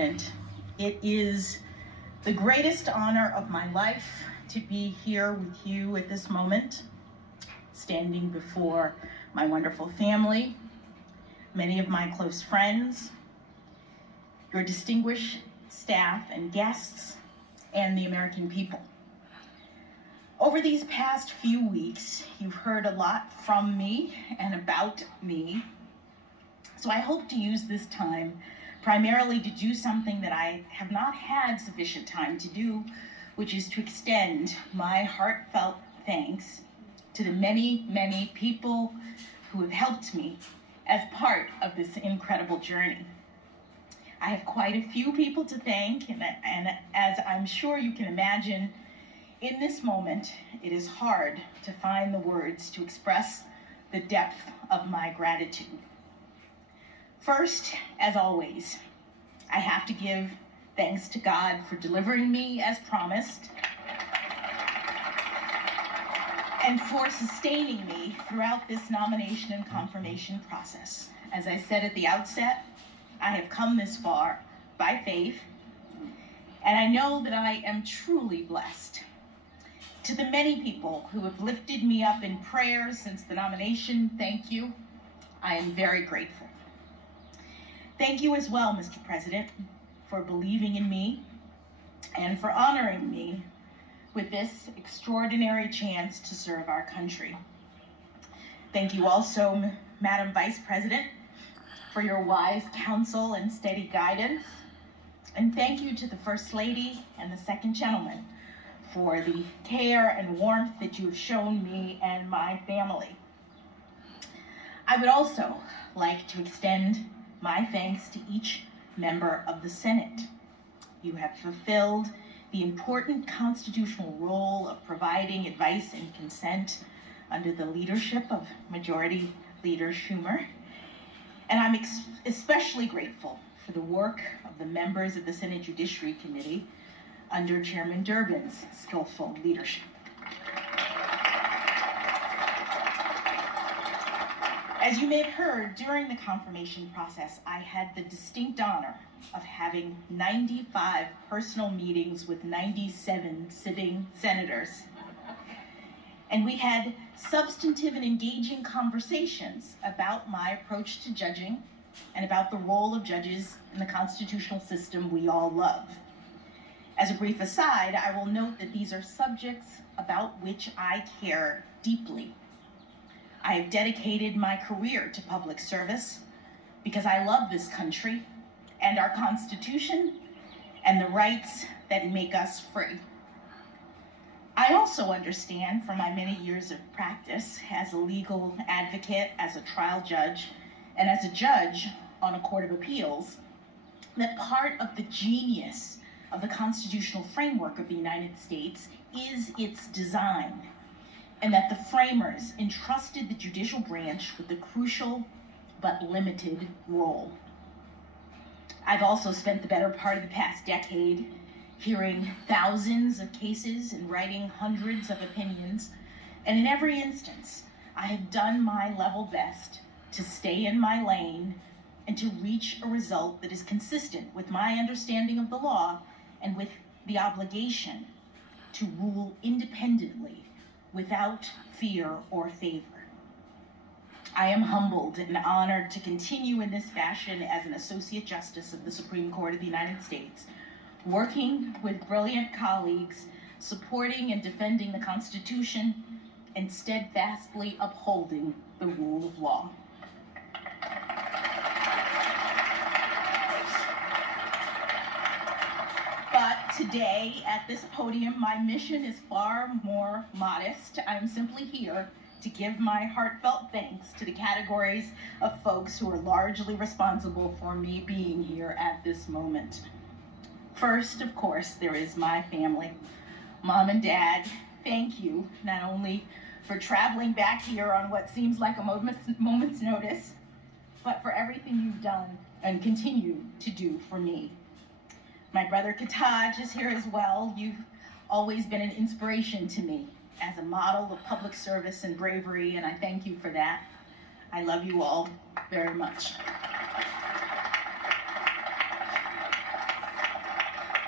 President, it is the greatest honor of my life to be here with you at this moment, standing before my wonderful family, many of my close friends, your distinguished staff and guests, and the American people. Over these past few weeks, you've heard a lot from me and about me, so I hope to use this time primarily to do something that I have not had sufficient time to do, which is to extend my heartfelt thanks to the many, many people who have helped me as part of this incredible journey. I have quite a few people to thank, and as I'm sure you can imagine, in this moment, it is hard to find the words to express the depth of my gratitude. First, as always, I have to give thanks to God for delivering me as promised and for sustaining me throughout this nomination and confirmation process. As I said at the outset, I have come this far by faith, and I know that I am truly blessed. To the many people who have lifted me up in prayers since the nomination, thank you. I am very grateful. Thank you as well, Mr. President, for believing in me and for honoring me with this extraordinary chance to serve our country. Thank you also, Madam Vice President, for your wise counsel and steady guidance. And thank you to the First Lady and the Second Gentleman for the care and warmth that you have shown me and my family. I would also like to extend my thanks to each member of the Senate. You have fulfilled the important constitutional role of providing advice and consent under the leadership of Majority Leader Schumer. And I'm especially grateful for the work of the members of the Senate Judiciary Committee under Chairman Durbin's skillful leadership. As you may have heard, during the confirmation process, I had the distinct honor of having 95 personal meetings with 97 sitting senators. And we had substantive and engaging conversations about my approach to judging and about the role of judges in the constitutional system we all love. As a brief aside, I will note that these are subjects about which I care deeply. I have dedicated my career to public service because I love this country and our Constitution and the rights that make us free. I also understand from my many years of practice as a legal advocate, as a trial judge, and as a judge on a court of appeals, that part of the genius of the constitutional framework of the United States is its design, and that the framers entrusted the judicial branch with a crucial but limited role. I've also spent the better part of the past decade hearing thousands of cases and writing hundreds of opinions, and in every instance, I have done my level best to stay in my lane and to reach a result that is consistent with my understanding of the law and with the obligation to rule independently without fear or favor. I am humbled and honored to continue in this fashion as an Associate Justice of the Supreme Court of the United States, working with brilliant colleagues, supporting and defending the Constitution, and steadfastly upholding the rule of law. But today, at this podium, my mission is far more modest. I'm simply here to give my heartfelt thanks to the categories of folks who are largely responsible for me being here at this moment. First, of course, there is my family. Mom and Dad, thank you not only for traveling back here on what seems like a moment's notice, but for everything you've done and continue to do for me. My brother Ketanji is here as well. You've always been an inspiration to me as a model of public service and bravery, and I thank you for that. I love you all very much.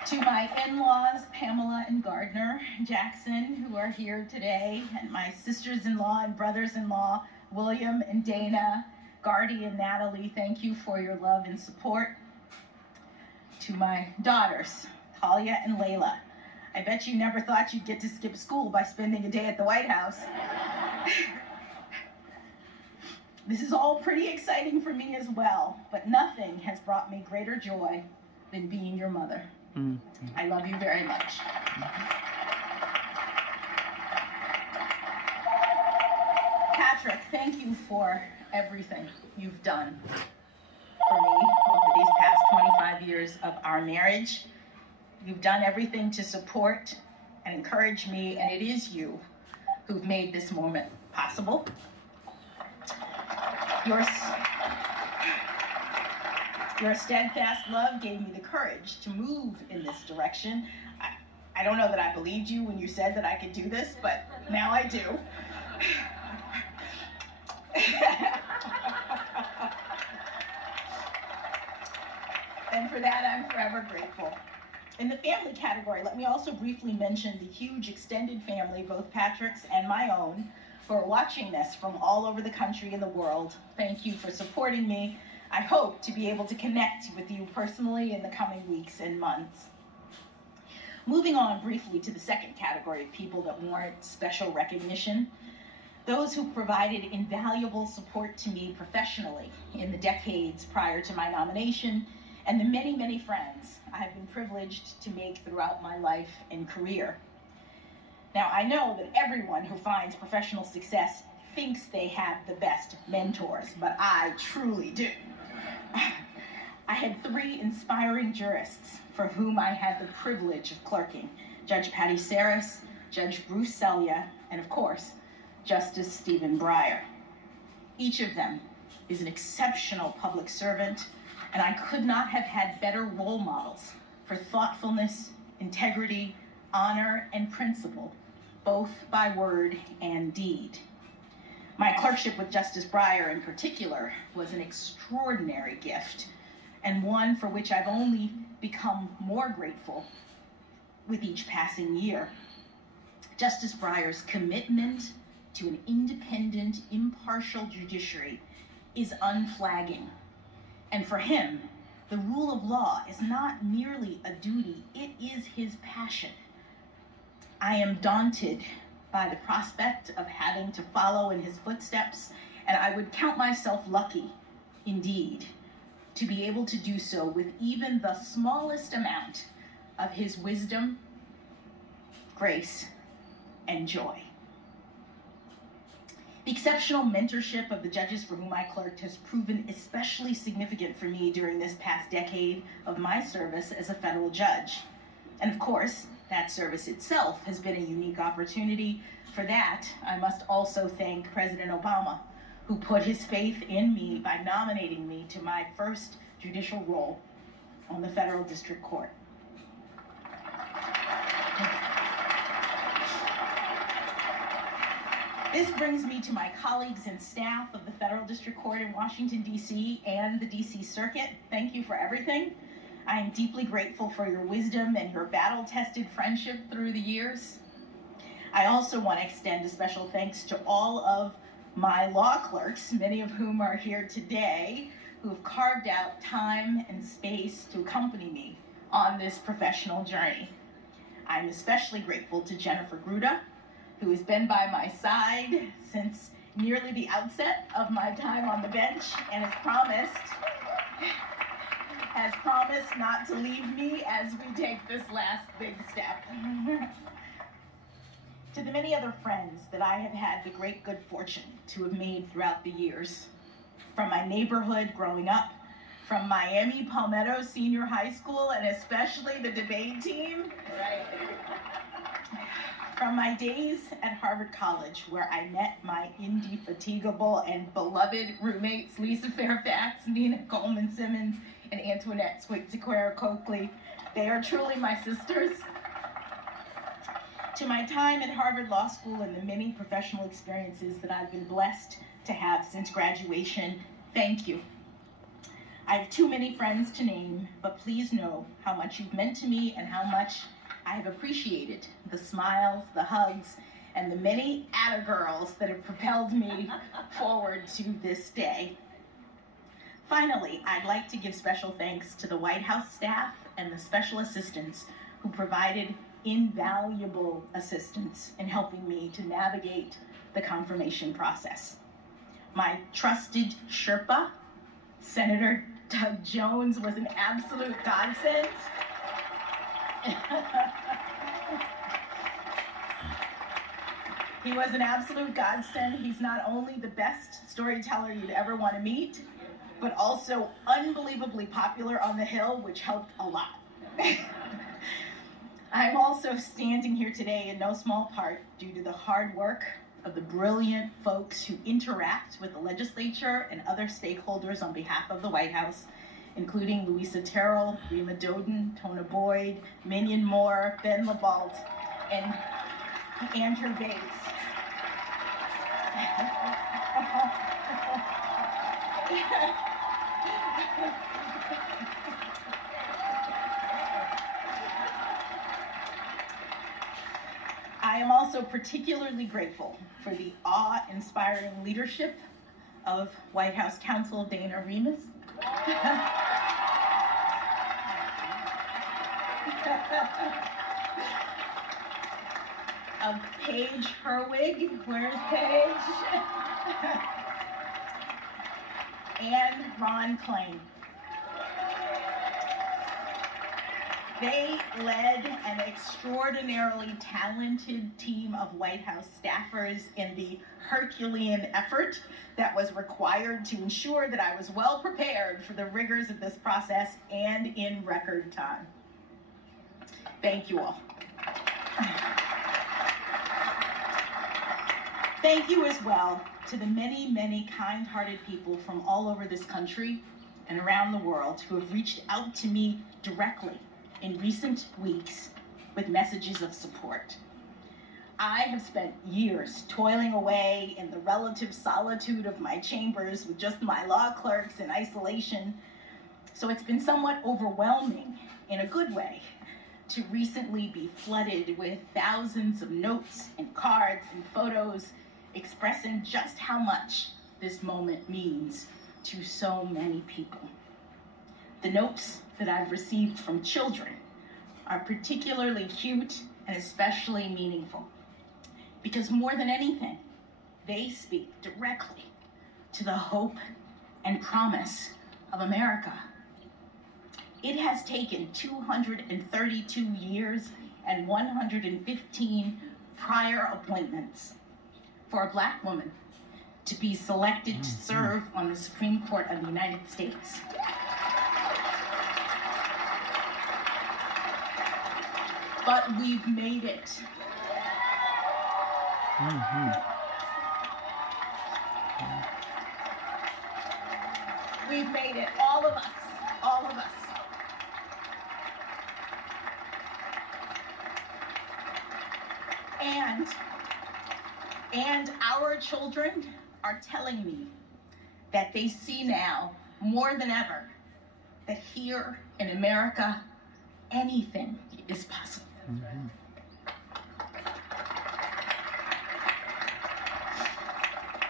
To my in-laws, Pamela and Gardner Jackson, who are here today, and my sisters-in-law and brothers-in-law, William and Dana, Gardy and Natalie, thank you for your love and support. To my daughters, Talia and Layla, I bet you never thought you'd get to skip school by spending a day at the White House. This is all pretty exciting for me as well, but nothing has brought me greater joy than being your mother. I love you very much. Patrick, thank you for everything you've done for me over these past 25 years of our marriage. You've done everything to support and encourage me, and it is you who've made this moment possible. Your steadfast love gave me the courage to move in this direction. I don't know that I believed you when you said that I could do this, but now I do. And for that, I'm forever grateful. In the family category, let me also briefly mention the huge extended family, both Patrick's and my own, who are watching this from all over the country and the world. Thank you for supporting me. I hope to be able to connect with you personally in the coming weeks and months. Moving on briefly to the second category of people that warrant special recognition, those who provided invaluable support to me professionally in the decades prior to my nomination, and the many, many friends I have been privileged to make throughout my life and career. Now, I know that everyone who finds professional success thinks they have the best mentors, but I truly do. I had 3 inspiring jurists for whom I had the privilege of clerking: Judge Patty Saris, Judge Bruce Selya, and of course, Justice Stephen Breyer. Each of them is an exceptional public servant, and I could not have had better role models for thoughtfulness, integrity, honor, and principle, both by word and deed. My clerkship with Justice Breyer in particular was an extraordinary gift, and one for which I've only become more grateful with each passing year. Justice Breyer's commitment to an independent, impartial judiciary is unflagging. And for him, the rule of law is not merely a duty, it is his passion. I am daunted by the prospect of having to follow in his footsteps, and I would count myself lucky, indeed, to be able to do so with even the smallest amount of his wisdom, grace, and joy. The exceptional mentorship of the judges for whom I clerked has proven especially significant for me during this past decade of my service as a federal judge. And of course, that service itself has been a unique opportunity. For that, I must also thank President Obama, who put his faith in me by nominating me to my first judicial role on the Federal District Court. This brings me to my colleagues and staff of the Federal District Court in Washington, D.C. and the D.C. Circuit. Thank you for everything. I am deeply grateful for your wisdom and your battle-tested friendship through the years. I also want to extend a special thanks to all of my law clerks, many of whom are here today, who have carved out time and space to accompany me on this professional journey. I'm especially grateful to Jennifer Gruda, who has been by my side since nearly the outset of my time on the bench and has promised not to leave me as we take this last big step. To the many other friends that I have had the great good fortune to have made throughout the years, from my neighborhood growing up, from Miami Palmetto Senior High School, and especially the debate team, from my days at Harvard College, where I met my indefatigable and beloved roommates, Lisa Fairfax, Nina Coleman Simmons, and Antoinette Swick-Sequeira Coakley. They are truly my sisters. To my time at Harvard Law School and the many professional experiences that I've been blessed to have since graduation, thank you. I have too many friends to name, but please know how much you've meant to me and how much I have appreciated the smiles, the hugs, and the many atta-girls that have propelled me forward to this day. Finally, I'd like to give special thanks to the White House staff and the special assistants who provided invaluable assistance in helping me to navigate the confirmation process. My trusted Sherpa, Senator Doug Jones, was an absolute godsend. He was an absolute godsend. He's not only the best storyteller you'd ever want to meet, but also unbelievably popular on the Hill, which helped a lot. I'm also standing here today in no small part due to the hard work of the brilliant folks who interact with the legislature and other stakeholders on behalf of the White House, including Louisa Terrell, Rima Doden, Tona Boyd, Minion Moore, Ben LaBalt, and Andrew Bates. I am also particularly grateful for the awe-inspiring leadership of White House counsel Dana Remus. Of Paige Herwig, where's Paige? And Ron Klain. They led an extraordinarily talented team of White House staffers in the Herculean effort that was required to ensure that I was well prepared for the rigors of this process and in record time. Thank you all. Thank you as well to the many, many kind-hearted people from all over this country and around the world who have reached out to me directly in recent weeks with messages of support. I have spent years toiling away in the relative solitude of my chambers with just my law clerks in isolation, so it's been somewhat overwhelming in a good way to recently be flooded with thousands of notes and cards and photos expressing just how much this moment means to so many people. The notes that I've received from children are particularly cute and especially meaningful because more than anything, they speak directly to the hope and promise of America. It has taken 232 years and 115 prior appointments for a Black woman to be selected to serve on the Supreme Court of the United States. But we've made it. We've made it, all of us, all of us. And our children are telling me that they see now, more than ever, that here in America, anything is possible.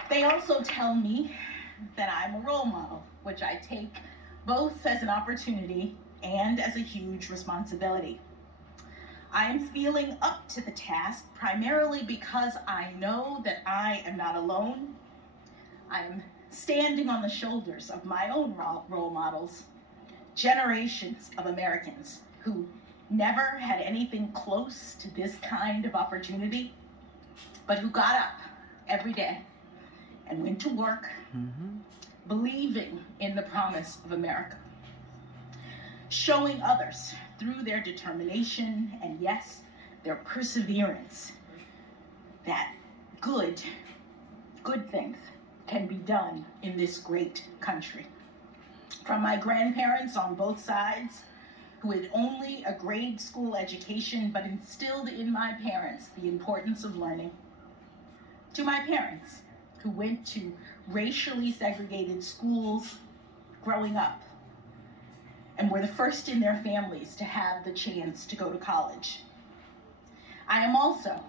They also tell me that I'm a role model, which I take both as an opportunity and as a huge responsibility. I am feeling up to the task primarily because I know that I am not alone. I'm standing on the shoulders of my own role models, generations of Americans who never had anything close to this kind of opportunity, but who got up every day and went to work, believing in the promise of America, showing others through their determination and, yes, their perseverance that good things can be done in this great country. From my grandparents on both sides, who had only a grade school education but instilled in my parents the importance of learning, to my parents, who went to racially segregated schools growing up and were the first in their families to have the chance to go to college. I am also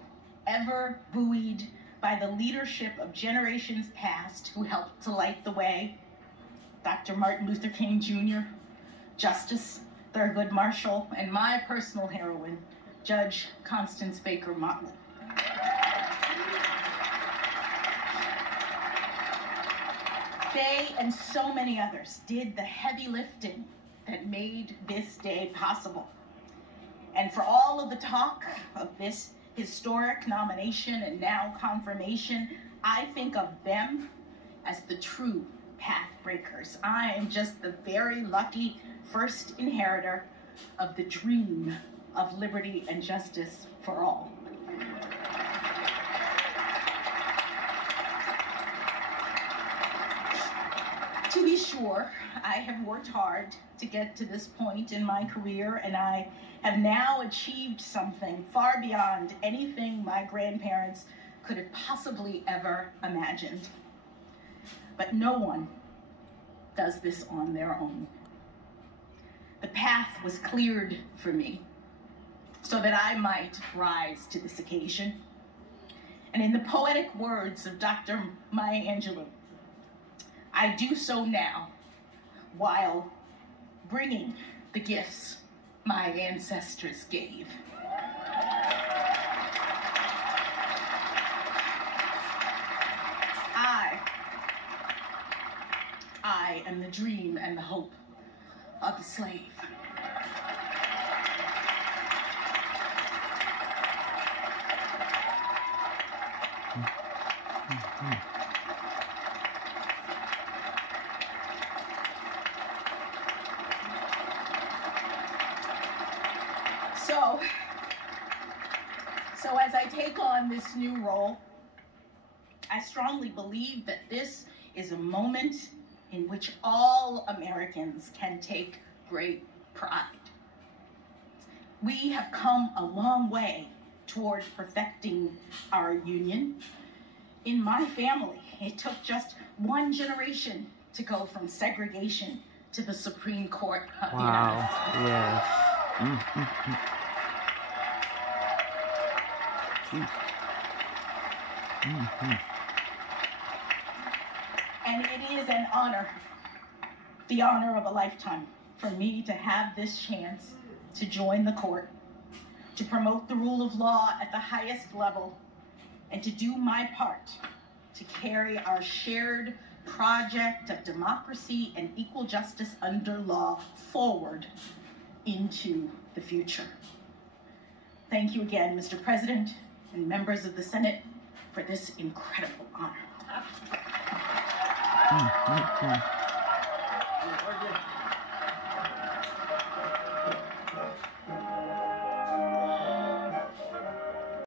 ever buoyed by the leadership of generations past who helped to light the way. Dr. Martin Luther King Jr., Justice Thurgood Marshall, and my personal heroine, Judge Constance Baker Motley. They and so many others did the heavy lifting that made this day possible. And for all of the talk of this historic nomination and now confirmation, I think of them as the true path breakers. I am just the very lucky first inheritor of the dream of liberty and justice for all. To be sure, I have worked hard to get to this point in my career, and I have now achieved something far beyond anything my grandparents could have possibly ever imagined. But no one does this on their own. The path was cleared for me so that I might rise to this occasion. And in the poetic words of Dr. Maya Angelou, I do so now while bringing the gifts my ancestors gave. I am the dream and the hope of the slave. So as I take on this new role, I strongly believe that this is a moment in which all Americans can take great pride. We have come a long way toward perfecting our union. In my family, it took just one generation to go from segregation to the Supreme Court of the United States. Yes. And it is an honor, the honor of a lifetime, for me to have this chance to join the court, to promote the rule of law at the highest level, and to do my part to carry our shared project of democracy and equal justice under law forward into the future. Thank you again, Mr. President and members of the Senate, for this incredible honor.